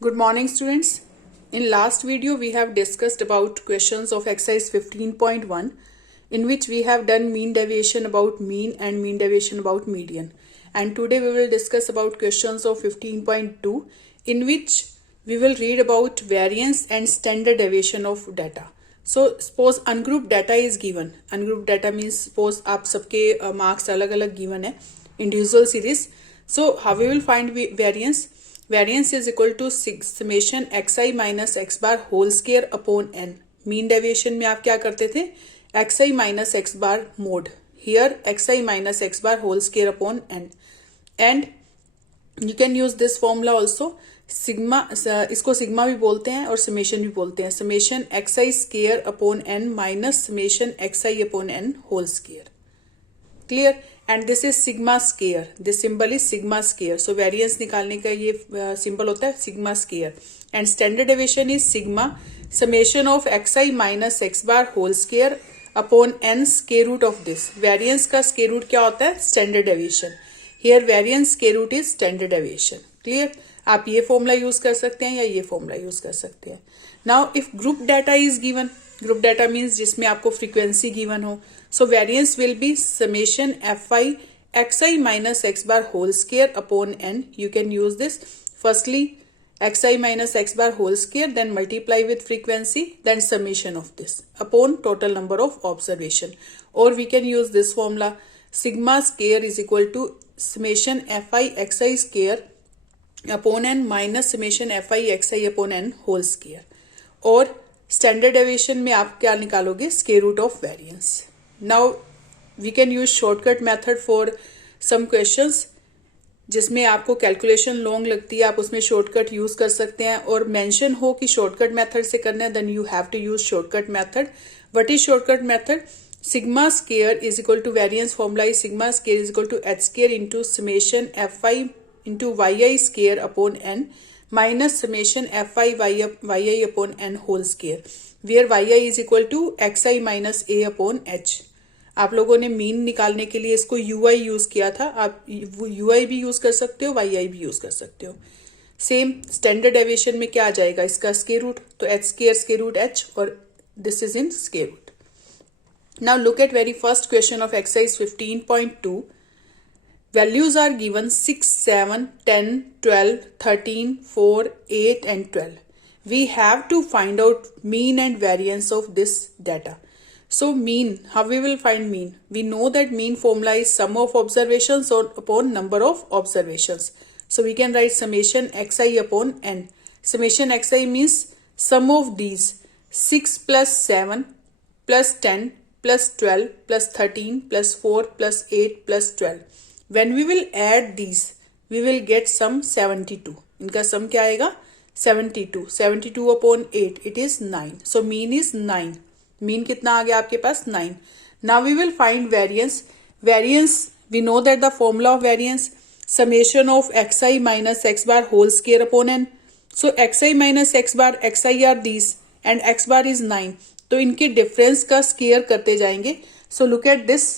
Good morning, students. In last video, we have discussed about questions of exercise 15.1 in which we have done mean deviation about mean and mean deviation about median. And today we will discuss about questions of 15.2 in which we will read about variance and standard deviation of data. So suppose ungrouped data is given. Ungrouped data means suppose आप सबके marks अलग-अलग given है individual series. So how we will find variance? Variance is equal to summation xi minus x bar whole square upon n. Mean deviation में आप क्या करते थे? xi minus x bar mode. Here xi minus x bar whole square upon n. And you can use this formula also. Sigma इसको sigma भी बोलते हैं और समेशन भी बोलते हैं. Summation xi square upon n minus summation xi upon n whole square. Clear. And this is sigma square. This symbol is sigma square. So variance निकालने का ये सिंबल होता है sigma square. And standard deviation is sigma summation of xi minus x bar whole square upon n square root of this. Variance का square root क्या होता है? Standard deviation. Here variance square root is standard deviation. Clear. आप ये formula use कर सकते हैं या ये फॉर्मूला यूज कर सकते हैं. Now if group data is given, group data means जिसमें आपको फ्रीक्वेंसी गिवन हो. So variance will be summation fi xi minus x bar whole square upon n. You can use this. Firstly, xi minus x bar whole square, then multiply with frequency, then summation of this upon total number of observation. Or we can use this formula. Sigma square is equal to summation fi xi square upon n minus summation fi xi upon n whole square. और standard deviation में आप क्या निकालोगे? Square root of variance. Now we can use shortcut method for some questions जिसमें आपको calculation long लगती है, आप उसमें शॉर्टकट यूज कर सकते हैं. और मेंशन हो कि शॉर्टकट मेथड से करना है, then you have to use shortcut method. What is shortcut method? Sigma square is equal to variance formula is sigma square is equal to H square into summation fi into yi square upon n minus summation fi yi upon n whole square, where yi is equal to xi minus a upon h. आप लोगों ने mean निकालने के लिए इसको ui use किया था. आप ui भी यूज कर सकते हो, yi भी यूज कर सकते हो. सेम स्टैंडर्ड डेविएशन में क्या आ जाएगा? इसका स्क्वायर रूट, तो h स्क्वायर रूट h और this is in square root. Now look at very first question of exercise 15.2. Values are given 6, 7, 10, 12, 13, 4, 8 and 12. We have to find out mean and variance of this data. So mean, how we will find mean? We know that mean formula is sum of observations or upon number of observations. So we can write summation xi upon n. Summation xi means sum of these 6 plus 7 plus 10 plus 12 plus 13 plus 4 plus 8 plus 12. When we will add these, we will get sum 72. इनका sum क्या आएगा? 72. 72 upon 8, it is 9. So mean is 9. Mean कितना आ गया आपके पास? 9. Now we will find variance. Variance, we know that the formula of variance, summation of xi minus x bar whole square upon n. So xi minus x bar, xi are these and x bar is 9. तो इनके difference का square करते जाएंगे. So look at this.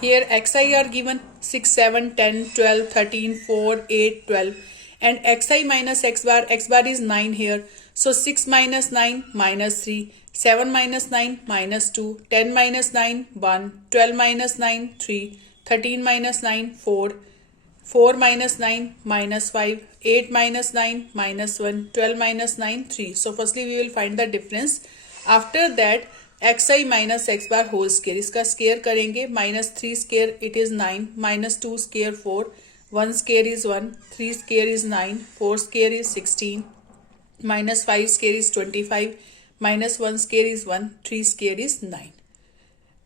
Here xi are given 6, 7, 10, 12, 13, 4, 8, 12 and xi minus x bar is 9 here. So 6 minus 9 minus 3, 7 minus 9 minus 2, 10 minus 9 1, 12 minus 9 3, 13 minus 9 4, 4 minus 9 minus 5, 8 minus 9 minus 1, 12 minus 9 3. So firstly we will find the difference. After that xi minus x bar whole square, इसका square करेंगे. Minus 3 square it is 9, minus 2 square 4, 1 square is 1, 3 square is 9, 4 square is 16, minus 5 square is 25, minus 1 square is 1, 3 square is 9.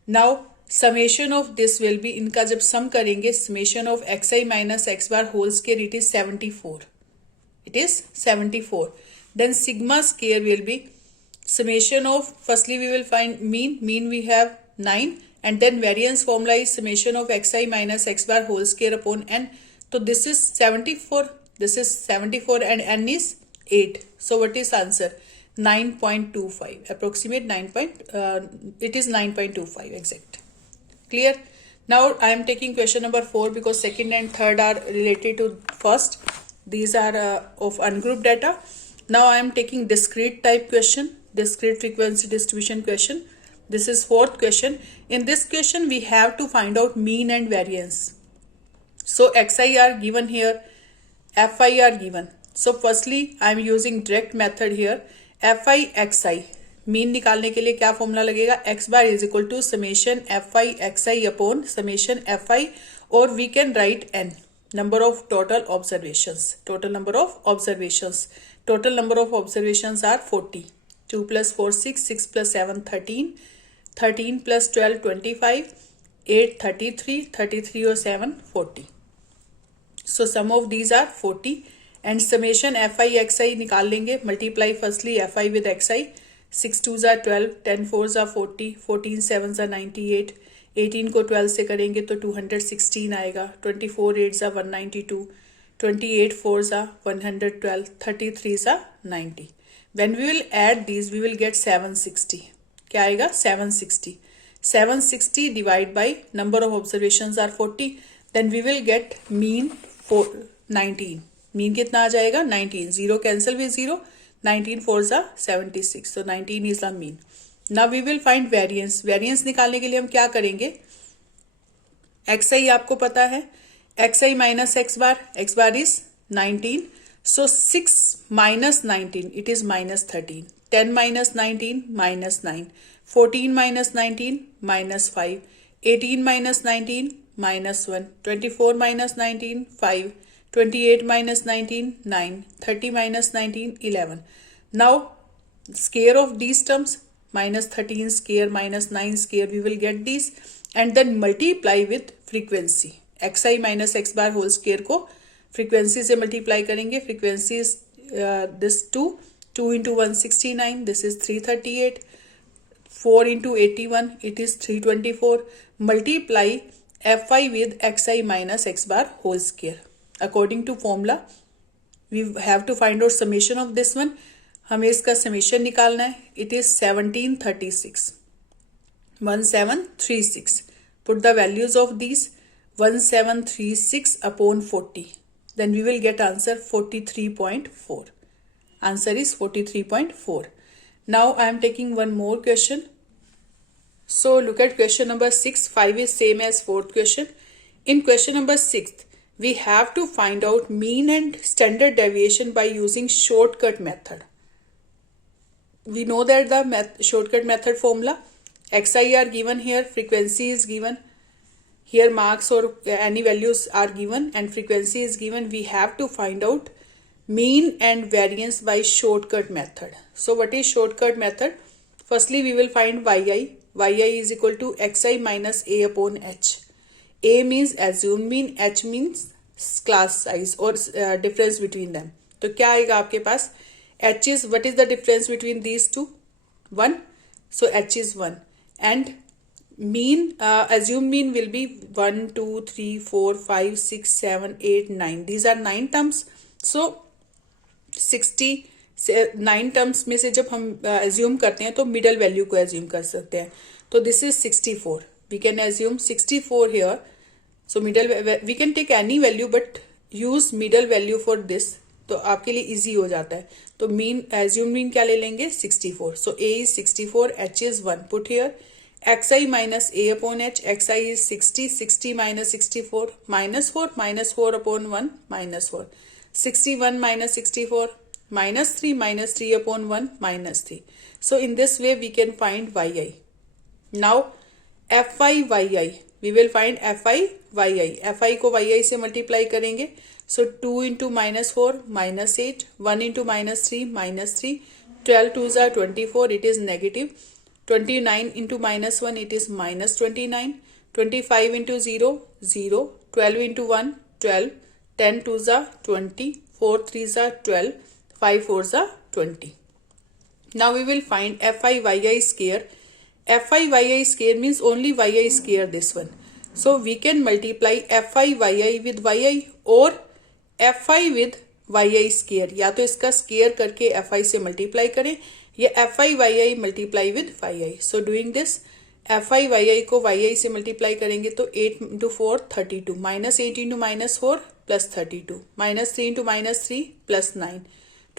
Now summation of this will be, इनका जब सम करेंगे summation of xi minus x bar whole square it is 74. It is 74. Then sigma square will be summation of, firstly we will find mean we have 9 and then variance formula is summation of xi minus x bar whole square upon n. So this is 74, this is 74 and n is 8. So what is answer? 9.25, approximate 9. It is 9.25 exact. Clear. Now I am taking question number 4 because second and third are related to first. These are of ungrouped data. Now I am taking discrete type question, discrete frequency distribution question. This is fourth question. In this question we have to find out mean and variance. So xi are given here, fi are given. So firstly I am using direct method here. fi xi mean निकालने के लिए क्या formula लगेगा, x bar is equal to summation fi xi upon summation fi, और we can write n number of total observations. Total number of observations. Total number of observations are 40. 2 plus 4 6, 6 plus 7 13, 13 plus 12 25, 8 33, 33 or 7 40. So sum of these are 40 and summation fi xi निकाल लेंगे. Multiply firstly fi with xi. 6 2s are 12, 10 4s are 40, 14 7s are 98, 18 को 12 से करेंगे तो 216 आएगा, 24 8s are 192, 28 4s are 112, 33s are 90. When we will add these we will get 760. क्या आएगा, 760. 760 divide by number of observations are 40, then we will get mean 19. mean कितना आ जाएगा, 19. 0 cancel with 0, 19 4s are 76. So 19 is the mean. Now we will find variance. Variance निकालने के लिए हम क्या करेंगे, xi आपको पता है, xi minus x bar is 19. So 6 minus 19, it is minus 13. 10 minus 19, minus 9. 14 minus 19, minus 5. 18 minus 19, minus 1. 24 minus 19, 5. 28 minus 19, 9. 30 minus 19, 11. Now square of these terms, minus 13 square, minus 9 square, we will get these and then multiply with frequency. xi minus x bar whole square को frequency से multiply करेंगे. Frequency is this 2 into 169, this is 338. 4 into 81, it is 324. Multiply fi with xi minus x bar whole square. According to formula, we have to find out summation of this one. हमें इसका summation निकालना है. It is 1736. 1736. Put the values of these. 1736 upon 40. Then we will get answer 43.4. Answer is 43.4. Now I am taking one more question. So look at question number 6. 5 is same as fourth question. In question number 6, we have to find out mean and standard deviation by using shortcut method. We know that the shortcut method formula, xi are given here, frequency is given, here marks or any values are given and frequency is given. We have to find out mean and variance by shortcut method. So what is shortcut method? Firstly we will find yi. yi is equal to xi minus a upon h. A means assumed mean, h means class size or difference between them. तो क्या आएगा आपके पास, h is, what is the difference between these two? 1. So h is 1 and mean, assumed mean will be 1 2 3 4 5 6 7 8 9. These are 9 terms. So 60 9 terms में से जब हम assume करते हैं तो middle value को assume कर सकते हैं. तो this is 64. We can assume 64 here. So middle, we can take any value but use middle value for this. तो आपके लिए easy हो जाता है. तो mean, assume mean क्या ले लेंगे, 64. So a is 64, h is 1. Put here xi minus a upon h. xi is 60, 60 minus 64, minus 4 upon 1, minus 4. 61 minus 64, minus 3 upon 1, minus 3. So in this way we can find yi. Now fi yi, we will find fi yi. fi को yi से multiply करेंगे. So 2 into minus 4, minus 8. 1 into minus 3, minus 3. 12 2s are 24, it is negative. 29 into minus 1, it is minus 29. 25 into 0, 0. 12 into 1, 12. 10 2s are 20. 4 3s are 12. 5 4s are 20. Now we will find fi yi square. fi yi square means only yi square, this one. So we can multiply fi yi with yi or fi with yi square. या तो इसका square करके fi से multiply करें या fi yi multiply with yi. So doing this, F I Y I को Y I से multiply करेंगे तो 8 into 4 32, minus 8 into minus 4 plus 32, minus 3 into minus 3 plus 9,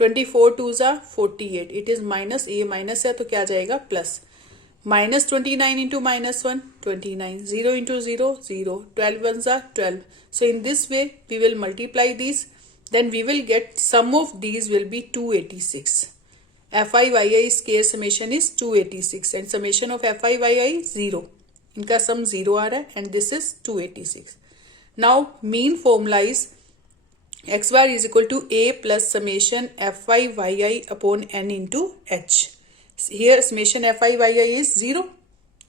24 two ज़ा 48, इट इज माइनस, ये माइनस है तो क्या जाएगा plus, minus 29 into minus 1 29, 0 into 0 0, 12 one ज़ा 12. So in this way we will multiply these, then we will get sum of these will be 286. FI square summation is 286 and summation of FI 0. इनका sum 0 आ रहा है and this is 286. Now mean formula is x bar is equal to a plus summation FI upon n into h. Here summation FI is 0.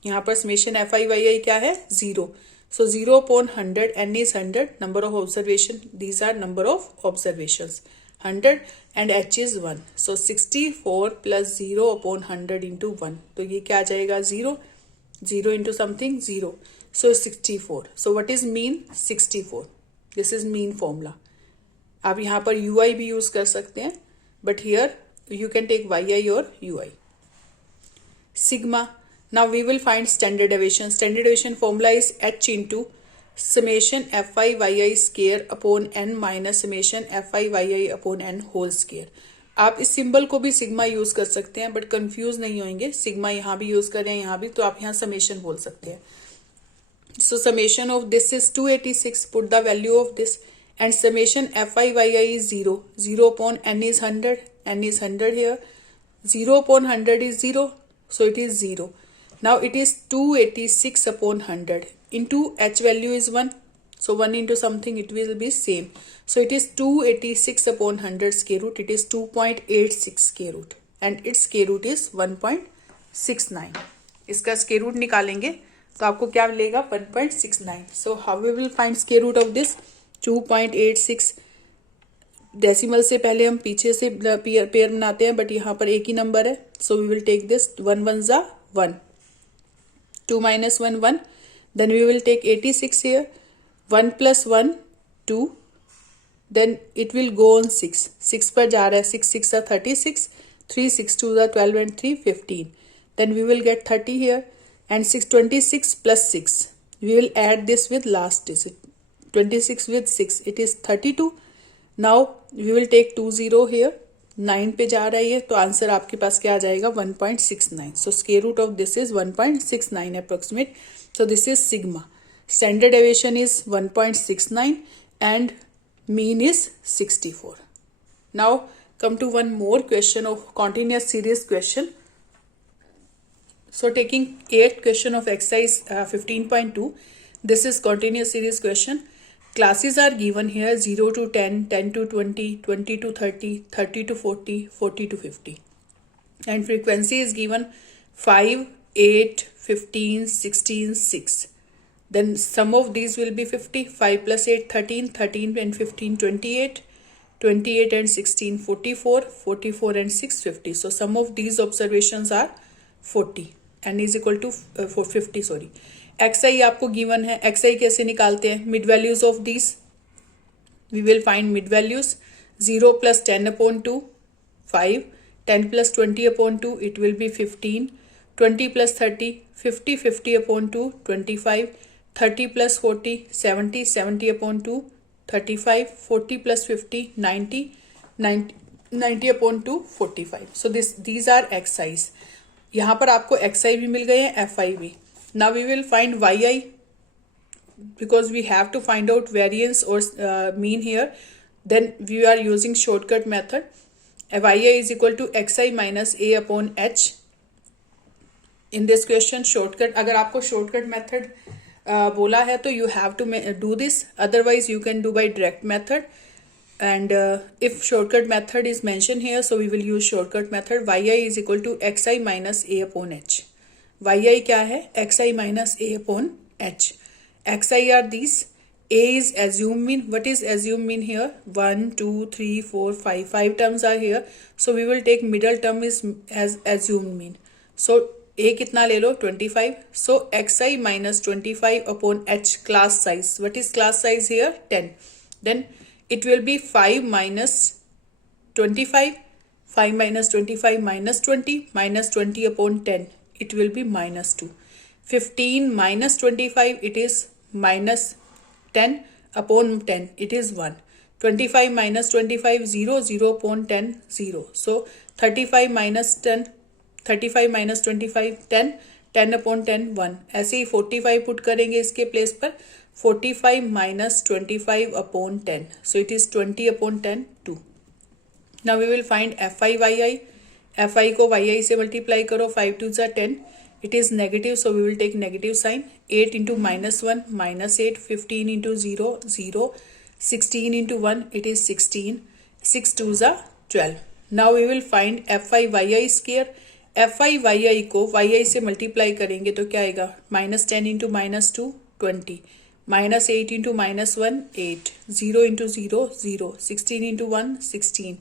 यहाँ पर summation FI क्या है 0. So 0 upon 100, n is 100, number of observation, these are number of observations, 100 and h is 1. So 64 plus 0 upon 100 into 1. तो ये क्या आ जाएगा 0, 0 into something 0. So 64. So what is mean? 64. This is mean formula. आप यहाँ पर ui भी use कर सकते हैं, but here you can take yi or ui. Sigma. Now we will find standard deviation. Standard deviation formula is h into summation FI square upon n minus summation FI upon n whole square. आप इस symbol को भी sigma use कर सकते हैं but confuse नहीं होंगे, sigma यहाँ भी यूज कर रहे हैं यहाँ भी, तो आप यहाँ समेशन बोल सकते हैं. So summation of this is 286, put the value of this, and summation FI is 0, 0 upon n is 100, n is 100 here, 0 upon 100 is 0, so it is 0. Now it is 286 upon 100 into h value is 1. So 1 into something it will be same. So it is 286 upon 100 square root. It is 2.86 square root and its square root is 1.69. इसका square root निकालेंगे तो आपको क्या मिलेगा 1.69. So how we will find square root of this 2.86. Decimal से पहले हम पीछे से पेयर बनाते हैं बट यहाँ पर एक ही नंबर है. So we will take this 1 1 जा 1. 2 minus 1 1, then we will take 86 here, 1 plus 1 2, then it will go on 6, 6 पर जा रहा है, 6 6 are 36, 3 6 2 are 12 and 3 15, then we will get 30 here and 626 plus 6, we will add this with last digit, 26 with 6, it is 32. Now we will take 2 0 here, 9 पे जा रहा है ये, तो आंसर आपके पास क्या आ जाएगा 1.69. So square root of this is 1.69 approximate. So this is sigma. Standard deviation is 1.69 and mean is 64. Now come to one more question of continuous series question. So taking 8th question of exercise 15.2, this is continuous series question. Classes are given here 0 to 10, 10 to 20, 20 to 30, 30 to 40, 40 to 50. And frequency is given 5, 8, 15, 16, 6. Then sum of these will be 50. 5 plus 8, 13, 13 and 15, 28, 28 and 16, 44, 44 and 6, 50. So sum of these observations are 40. N is equal to 50, sorry. XI आपको given है, XI कैसे निकालते हैं, mid values of this, we will find mid values. 0 plus 10 upon 2 5, 10 plus 20 upon 2 it will be 15, 20 plus 30 50, 50 upon 2 25, 30 plus 40 70, 70 upon 2 35, 40 plus 50 90, 90 upon 2 45. So these are XIs. यहाँ पर आपको XI भी मिल गए हैं, FI भी. Now we will find yi because we have to find out variance or mean here. Then we are using shortcut method. yi is equal to xi minus a upon h. In this question shortcut, अगर आपको shortcut method बोला है तो you have to do this. Otherwise you can do by direct method. And if shortcut method is mentioned here, so we will use shortcut method. yi is equal to xi minus a upon h. yi क्या है, xi minus a upon h. xi are these. A is assumed mean. What is assumed mean here? 1 2 3 4 5, 5 terms are here, so we will take middle term is as assumed mean. So a कितना ले लो 25. So xi minus 25 upon h class size. What is class size here? 10. Then it will be 5 minus 25, 5 minus 25 minus 20 upon 10. It will be minus 2. 15 minus 25, it is minus 10 upon 10, it is 1. 25 minus 25, 0, 0 upon 10, 0. So 35 minus 10, 35 minus 25, 10, 10 upon 10, 1. ऐसे ही 45 put करेंगे इसके place पर, 45 minus 25 upon 10. So it is 20 upon 10, 2. Now we will find fi yi. Fi को yi से multiply करो, 5 2 जा 10. It is negative, so we will take negative sign. 8 into minus 1, minus 8. 15 into 0, 0. 16 into 1, it is 16. 6 2 जा 12. Now we will find fi yi square. fi yi को yi से multiply करेंगे तो क्या आएगा? minus 10 into minus 2, 20. minus 8 into minus 1, 8. 0 into 0, 0. 16 into 1, 16.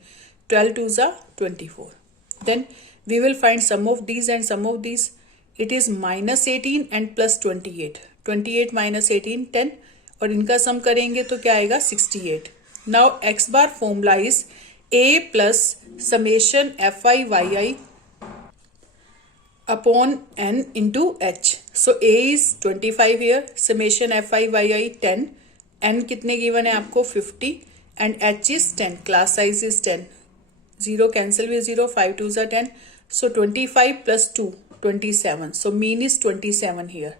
12 2 जा 24. Then we will find sum of these and sum of these. It is minus 18 and plus 28. 28 minus 18, 10. और इनका सम करेंगे तो क्या आएगा? 68. Now x bar formula is a plus summation fi yi upon n into h. So a is 25 here. Summation fi yi 10. n कितने given है आपको? 50. And h is 10. Class size is 10. 0 cancel with 0. 5 2s are 10. So 25 plus 2, 27. So mean is 27 here.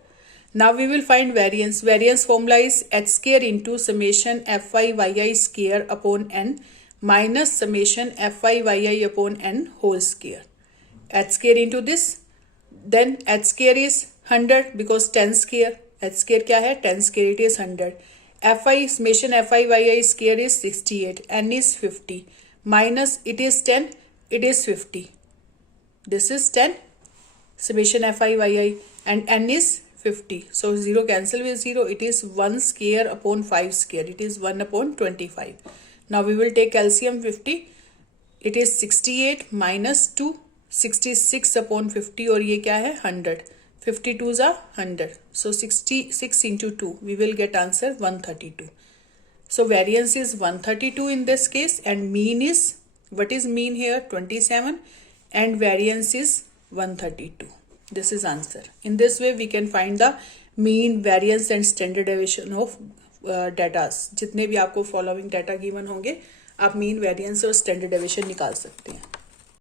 Now we will find variance. Variance formula is h square into summation fi yi square upon n minus summation fi yi upon n whole square. H square into this. Then h square is 100 because 10 square. H square क्या है? 10 square, it is 100. fi summation fi yi square is 68. n is 50. Minus it is 10. It is 50. This is 10. Summation fi yi and n is 50. So 0 cancel with 0. It is 1 square upon 5 square. It is 1 upon 25. Now we will take LCM 50. It is 68 minus 2. 66 upon 50 और ये क्या है? 100. 52 is 100. So 66 into 2. We will get answer 132. So variance is 132 in this case and mean is, what is mean here? 27 and variance is 132. This is answer. In this way we can find the mean, variance and standard deviation of data. जितने भी आपको following data given होंगे आप mean, variance और standard deviation निकाल सकते हैं.